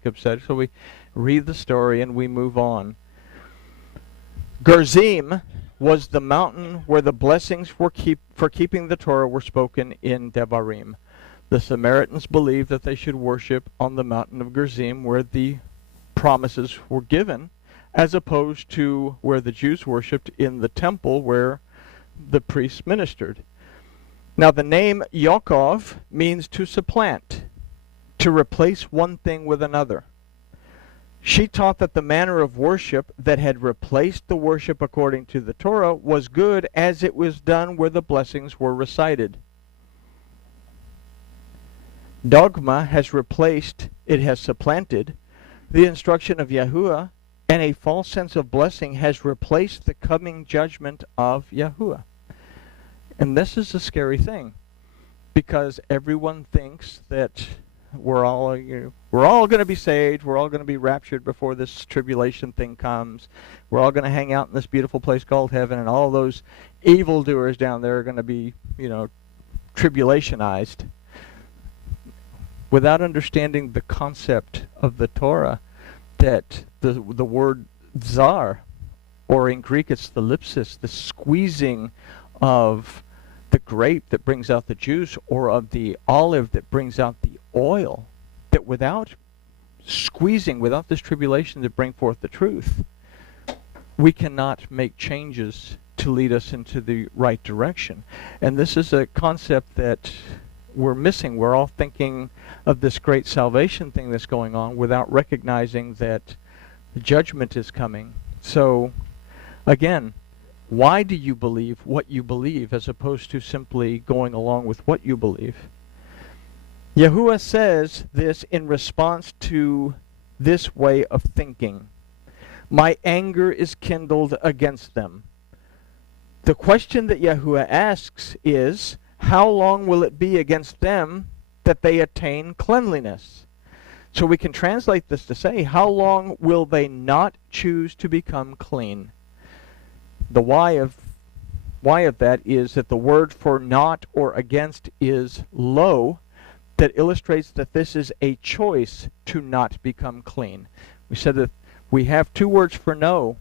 Jacob said. So we read the story and we move on. Gerizim was the mountain where the blessings for keeping the Torah were spoken in Devarim. The Samaritans believed that they should worship on the mountain of Gerizim where the promises were given, as opposed to where the Jews worshipped in the temple where the priests ministered. Now the name Yaakov means to supplant, to replace one thing with another. She taught that the manner of worship that had replaced the worship according to the Torah was good as it was done where the blessings were recited. Dogma has replaced, it has supplanted, the instruction of Yahuwah, and a false sense of blessing has replaced the coming judgment of Yahuwah. And this is a scary thing, because everyone thinks that we're all going to be saved, we're all going to be raptured before this tribulation thing comes, we're all going to hang out in this beautiful place called heaven, and all those evildoers down there are going to be, tribulationized, without understanding the concept of the Torah, that the word zar, or in Greek it's the lipsis, the squeezing of the grape that brings out the juice, or of the olive that brings out the oil, that without squeezing, without this tribulation to bring forth the truth, we cannot make changes to lead us into the right direction. And this is a concept that we're missing. We're all thinking of this great salvation thing that's going on without recognizing that the judgment is coming. So, again, why do you believe what you believe as opposed to simply going along with what you believe? Yahuwah says this in response to this way of thinking. My anger is kindled against them. The question that Yahuwah asks is, how long will it be against them that they attain cleanliness? So we can translate this to say, how long will they not choose to become clean? The why of that is that the word for not or against is lo, that illustrates that this is a choice to not become clean. We said that we have two words for no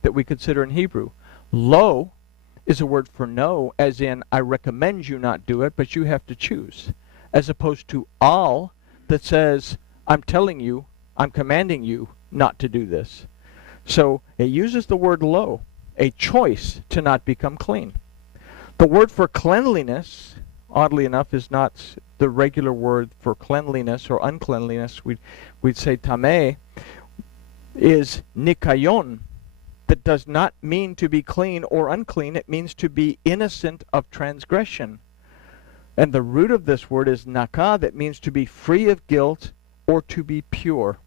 that we consider in Hebrew. Lo is a word for no, as in I recommend you not do it, but you have to choose, as opposed to al that says I'm telling you, I'm commanding you not to do this. So it uses the word lo, a choice to not become clean. The word for cleanliness, oddly enough, is not the regular word for cleanliness or uncleanliness. We'd say tameh, is nikayon, that does not mean to be clean or unclean. It means to be innocent of transgression. And the root of this word is naka, that means to be free of guilt or to be pure.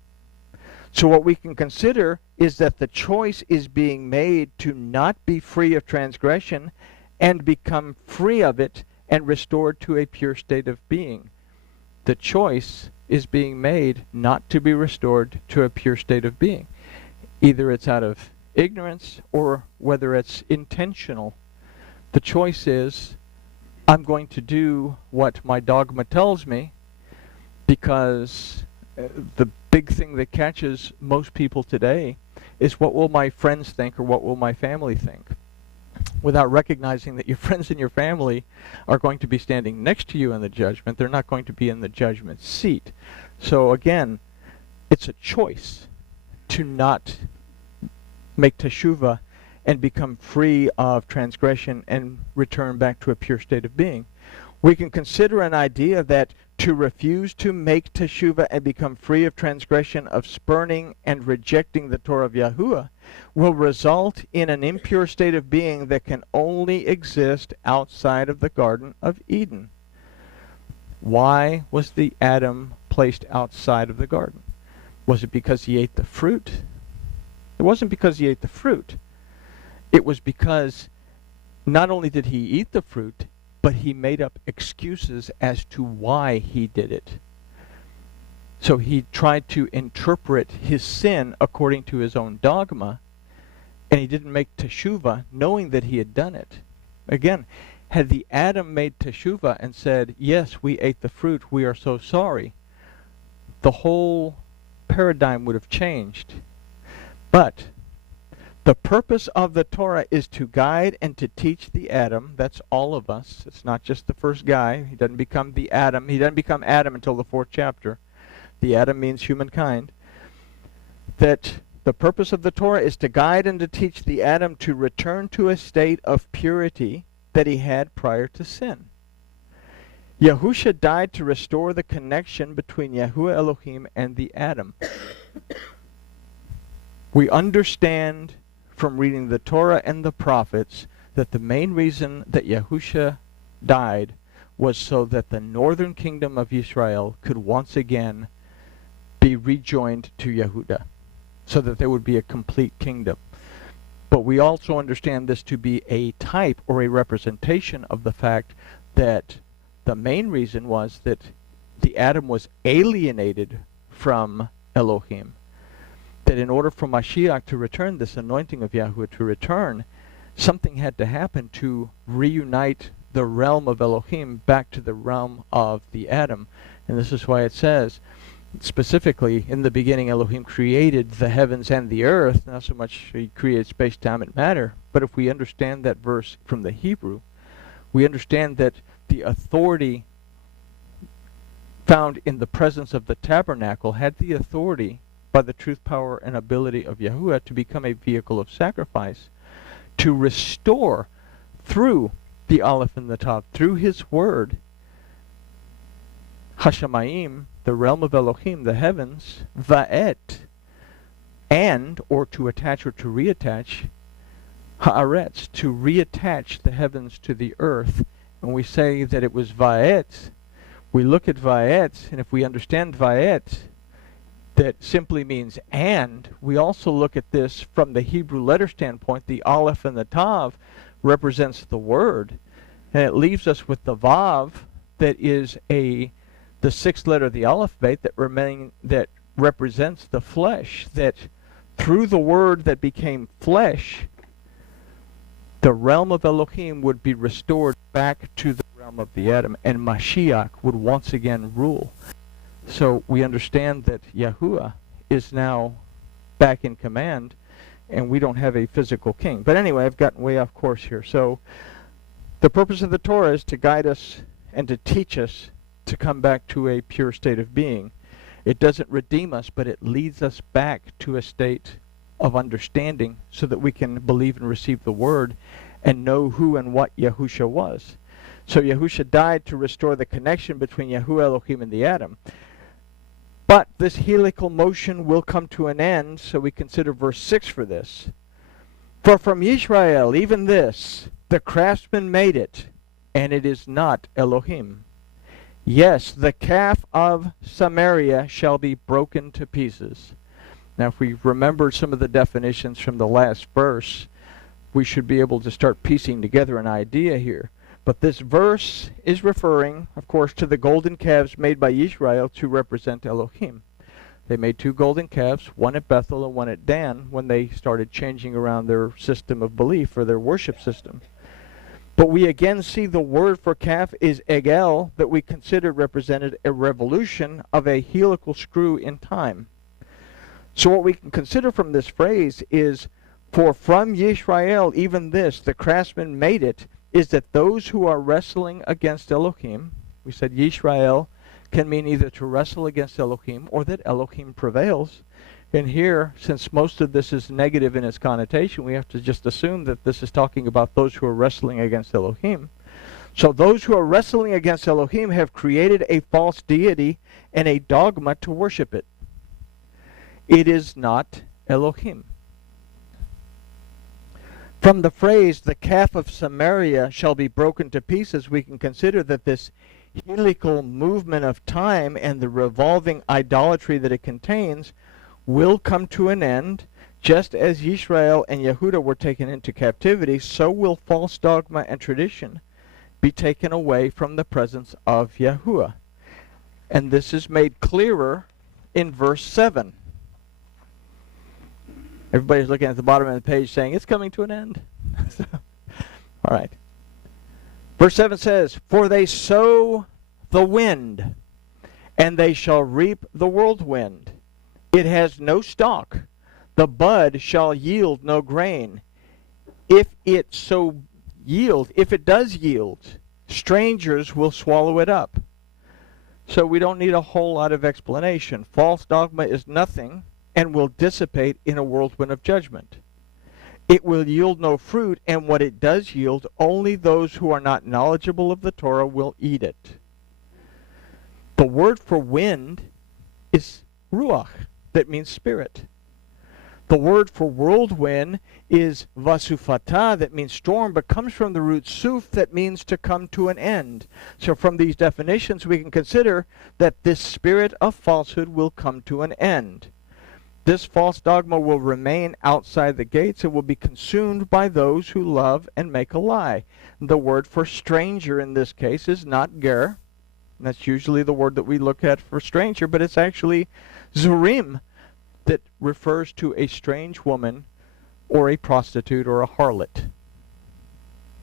So what we can consider is that the choice is being made to not be free of transgression and become free of it and restored to a pure state of being. The choice is being made not to be restored to a pure state of being. Either it's out of ignorance or whether it's intentional. The choice is, I'm going to do what my dogma tells me, because the big thing that catches most people today is, what will my friends think or what will my family think? Without recognizing that your friends and your family are going to be standing next to you in the judgment. They're not going to be in the judgment seat. So again, it's a choice to not make teshuvah and become free of transgression and return back to a pure state of being. We can consider an idea that to refuse to make teshuvah and become free of transgression, of spurning and rejecting the Torah of Yahuwah, will result in an impure state of being that can only exist outside of the Garden of Eden. Why was the Adam placed outside of the garden? Was it because he ate the fruit? It wasn't because he ate the fruit. It was because not only did he eat the fruit, but he made up excuses as to why he did it. So he tried to interpret his sin according to his own dogma, and he didn't make teshuvah knowing that he had done it. Again, had the Adam made teshuvah and said, yes, we ate the fruit, we are so sorry, the whole paradigm would have changed. But the purpose of the Torah is to guide and to teach the Adam. That's all of us. It's not just the first guy. He doesn't become the Adam. He doesn't become Adam until the 4th chapter. The Adam means humankind. That the purpose of the Torah is to guide and to teach the Adam to return to a state of purity that he had prior to sin. Yahusha died to restore the connection between Yahuwah Elohim and the Adam. We understand from reading the Torah and the prophets that the main reason that Yahusha died was so that the northern kingdom of Israel could once again be rejoined to Yehuda, so that there would be a complete kingdom. But we also understand this to be a type or a representation of the fact that the main reason was that the Adam was alienated from Elohim. That in order for Mashiach to return, this anointing of Yahuwah to return, something had to happen to reunite the realm of Elohim back to the realm of the Adam. And this is why it says, specifically, in the beginning Elohim created the heavens and the earth. Not so much he created space, time, and matter, but if we understand that verse from the Hebrew, we understand that the authority found in the presence of the tabernacle had the authority by the truth, power, and ability of Yahuwah to become a vehicle of sacrifice, to restore through the Aleph and the Tav, through his word, Hashemayim, the realm of Elohim, the heavens, Va'et, and, or to attach or to reattach, Haaretz, to reattach the heavens to the earth. When we say that it was Va'et, we look at Va'et, and if we understand Va'et, that simply means and, we also look at this from the Hebrew letter standpoint. The Aleph and the Tav represents the word, and it leaves us with the Vav, that is the 6th letter of the alphabet that represents the flesh, that through the word that became flesh, the realm of Elohim would be restored back to the realm of the Adam, and Mashiach would once again rule. So we understand that Yahuwah is now back in command, and we don't have a physical king. But anyway, I've gotten way off course here. So the purpose of the Torah is to guide us and to teach us to come back to a pure state of being. It doesn't redeem us, but it leads us back to a state of understanding so that we can believe and receive the word and know who and what Yahusha was. So Yahusha died to restore the connection between Yahuwah Elohim and the Adam. But this helical motion will come to an end, so we consider verse 6 for this. For from Yisrael, even this, the craftsman made it, and it is not Elohim. Yes, the calf of Samaria shall be broken to pieces. Now, if we remember some of the definitions from the last verse, we should be able to start piecing together an idea here. But this verse is referring, of course, to the golden calves made by Israel to represent Elohim. They made 2 golden calves, one at Bethel and one at Dan, when they started changing around their system of belief or their worship system. But we again see the word for calf is egel, that we consider represented a revolution of a helical screw in time. So what we can consider from this phrase is, for from Yisrael, even this, the craftsman made it, is that those who are wrestling against Elohim, we said Yisrael can mean either to wrestle against Elohim or that Elohim prevails. And here, since most of this is negative in its connotation, we have to just assume that this is talking about those who are wrestling against Elohim. So those who are wrestling against Elohim have created a false deity and a dogma to worship it. It is not Elohim. From the phrase, the calf of Samaria shall be broken to pieces, we can consider that this helical movement of time and the revolving idolatry that it contains will come to an end. Just as Yisrael and Yehuda were taken into captivity, so will false dogma and tradition be taken away from the presence of Yahuwah. And this is made clearer in verse 7. Everybody's looking at the bottom of the page saying, it's coming to an end. All right. Verse 7 says, for they sow the wind, and they shall reap the whirlwind. It has no stalk. The bud shall yield no grain. If it does yield, strangers will swallow it up. So we don't need a whole lot of explanation. False dogma is nothing and will dissipate in a whirlwind of judgment. It will yield no fruit, and what it does yield, only those who are not knowledgeable of the Torah will eat it. The word for wind is ruach, that means spirit. The word for whirlwind is vasufata, that means storm, but comes from the root suf, that means to come to an end. So from these definitions, we can consider that this spirit of falsehood will come to an end. This false dogma will remain outside the gates and will be consumed by those who love and make a lie. The word for stranger in this case is not ger. That's usually the word that we look at for stranger, but it's actually zurim, that refers to a strange woman or a prostitute or a harlot.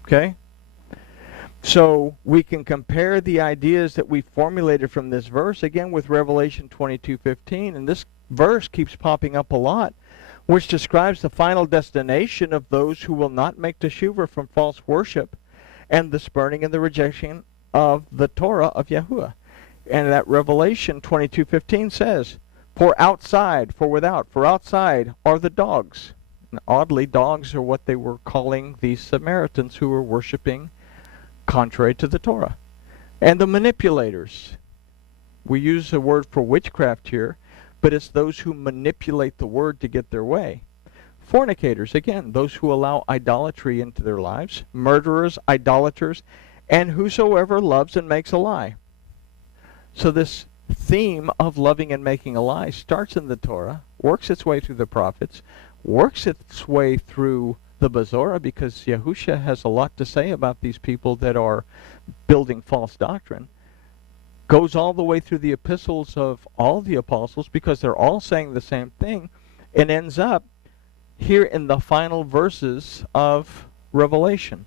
Okay? So we can compare the ideas that we formulated from this verse again with Revelation 22:15, and this verse keeps popping up a lot, which describes the final destination of those who will not make teshuvah from false worship and the spurning and the rejection of the Torah of Yahuwah. And that Revelation 22:15 says, for outside are the dogs. And oddly, dogs are what they were calling these Samaritans who were worshiping contrary to the Torah. And the manipulators. We use the word for witchcraft here, but it's those who manipulate the word to get their way. Fornicators, again, those who allow idolatry into their lives. Murderers, idolaters, and whosoever loves and makes a lie. So this theme of loving and making a lie starts in the Torah, works its way through the prophets, works its way through the Bazorah, because Hoshea has a lot to say about these people that are building false doctrine, goes all the way through the epistles of all the apostles, because they're all saying the same thing, and ends up here in the final verses of Revelation.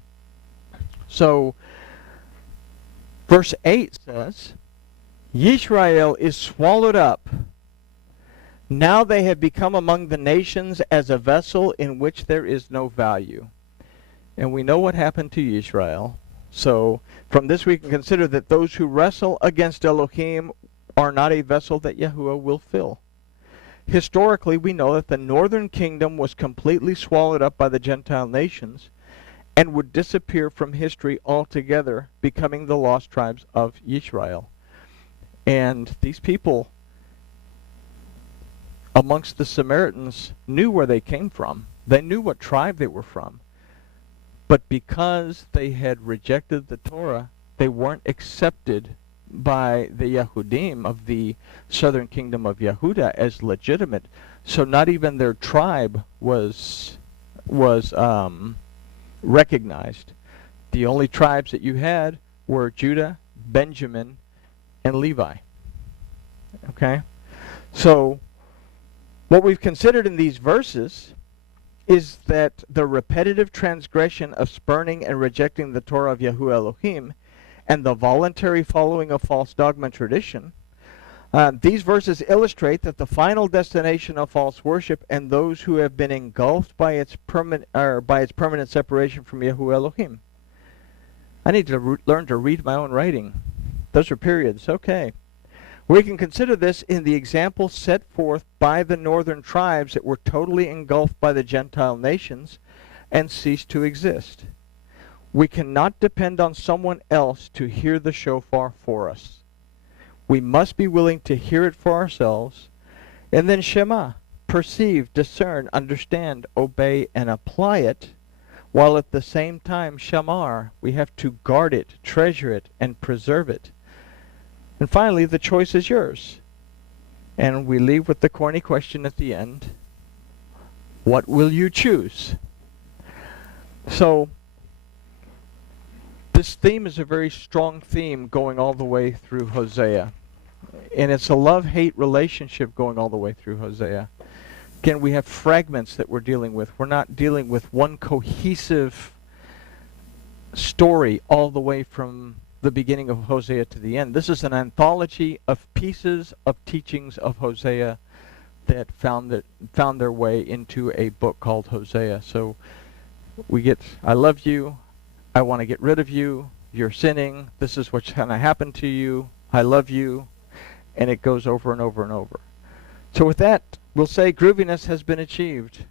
So, verse 8 says, Yisrael is swallowed up. Now they have become among the nations as a vessel in which there is no value. And we know what happened to Yisrael. So from this we can consider that those who wrestle against Elohim are not a vessel that Yahuwah will fill. Historically, we know that the northern kingdom was completely swallowed up by the Gentile nations and would disappear from history altogether, becoming the lost tribes of Yisrael. And these people amongst the Samaritans knew where they came from. They knew what tribe they were from. But because they had rejected the Torah, they weren't accepted by the Yehudim of the southern kingdom of Yehuda as legitimate. So not even their tribe was recognized. The only tribes that you had were Judah, Benjamin, and Levi. Okay? So what we've considered in these verses is that the repetitive transgression of spurning and rejecting the Torah of Yahuwah Elohim and the voluntary following of false dogma and tradition, these verses illustrate that the final destination of false worship and those who have been engulfed by its permanent separation from Yahuwah Elohim. I need to learn to read my own writing. Those are periods. Okay. We can consider this in the example set forth by the northern tribes that were totally engulfed by the Gentile nations and ceased to exist. We cannot depend on someone else to hear the shofar for us. We must be willing to hear it for ourselves, and then Shema, perceive, discern, understand, obey, and apply it, while at the same time Shamar, we have to guard it, treasure it, and preserve it. And finally, the choice is yours. And we leave with the corny question at the end. What will you choose? So, this theme is a very strong theme going all the way through Hosea. And it's a love-hate relationship going all the way through Hosea. Again, we have fragments that we're dealing with. We're not dealing with one cohesive story all the way from the beginning of Hosea to the end. This is an anthology of pieces of teachings of Hosea that found their way into a book called Hosea. So we get, I love you, I want to get rid of you, you're sinning, this is what's going to happen to you, I love you, and it goes over and over and over. So with that, we'll say grooviness has been achieved.